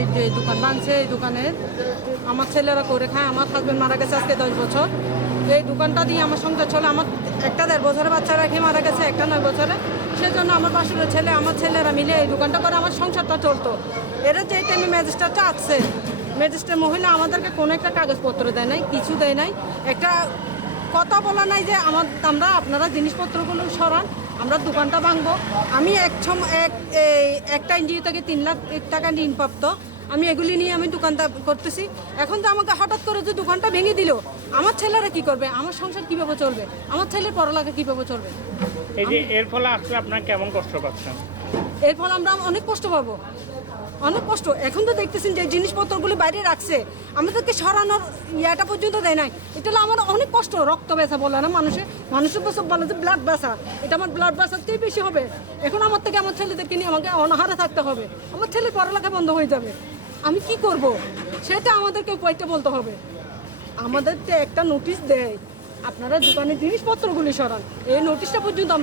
এই যে দোকান ভাঙছে, এই দোকানে আমার ছেলেরা করে খায়। আমার হাজব্যান্ড মারা গেছে আজকে 10 বছর। এই দোকানটা দিয়ে আমার সংসার চলে। আমার একটা 1.5 বছরের বাচ্চা রেখে মারা গেছে, একটা 9 বছরে। সেজন্য আমার বাসুরের ছেলে, আমার ছেলেরা মিলে এই দোকানটা করে আমার সংসারটা চলতো। এরা যে টাইমে ম্যাজিস্ট্রেটটা আসছে, ম্যাজিস্ট্রেট মহিলা আমাদেরকে কোনো একটা কাগজপত্র দেয় নাই, কিছু দেয় নাই, একটা কথা বলা নাই যে আমরা আপনারা জিনিসপত্রগুলো সরান, আমরা দোকানটা ভাঙবো। আমি একটা এনজিও থেকে 3 লাখ টাকা ঋণপ্রাপ্ত। আমি এগুলি নিয়ে আমি দোকানটা করতেছি। এখন তো আমাকে হঠাৎ করে যে দোকানটা ভেঙে দিল, আমার ছেলেরা কি করবে? আমার সংসার কিভাবে চলবে? আমার ছেলের পড়ালেখা কিভাবে চলবে? এই যে এর ফলে আসলে আপনার কেমন কষ্ট পাচ্ছেন? এর ফলে আমরা অনেক কষ্ট পাবো, অনেক কষ্ট। এখন তো দেখতেছেন যে জিনিসপত্রগুলো বাইরে রাখছে, আমাদেরকে সরানোর ইয়াটা পর্যন্ত দেয় নাই। এটা হলো আমার অনেক কষ্ট। রক্ত ব্যথা বলে না মানুষের সব বলে যে ব্লাড ব্যথা, এটা আমার ব্লাড ব্যথাতেই বেশি হবে। এখন আমার থেকে আমার ছেলেদেরকে নিয়ে আমাকে অনাহারে থাকতে হবে, আমার ছেলের পড়ালেখা বন্ধ হয়ে যাবে। আমি কি করব সেটা আমাদেরকে উপায়টা বলতে হবে। আমাদেরকে একটা নোটিশ দেয়, আপনারা দোকানের জিনিসপত্রগুলি সরান, এই নোটিশটা পর্যন্ত আমরা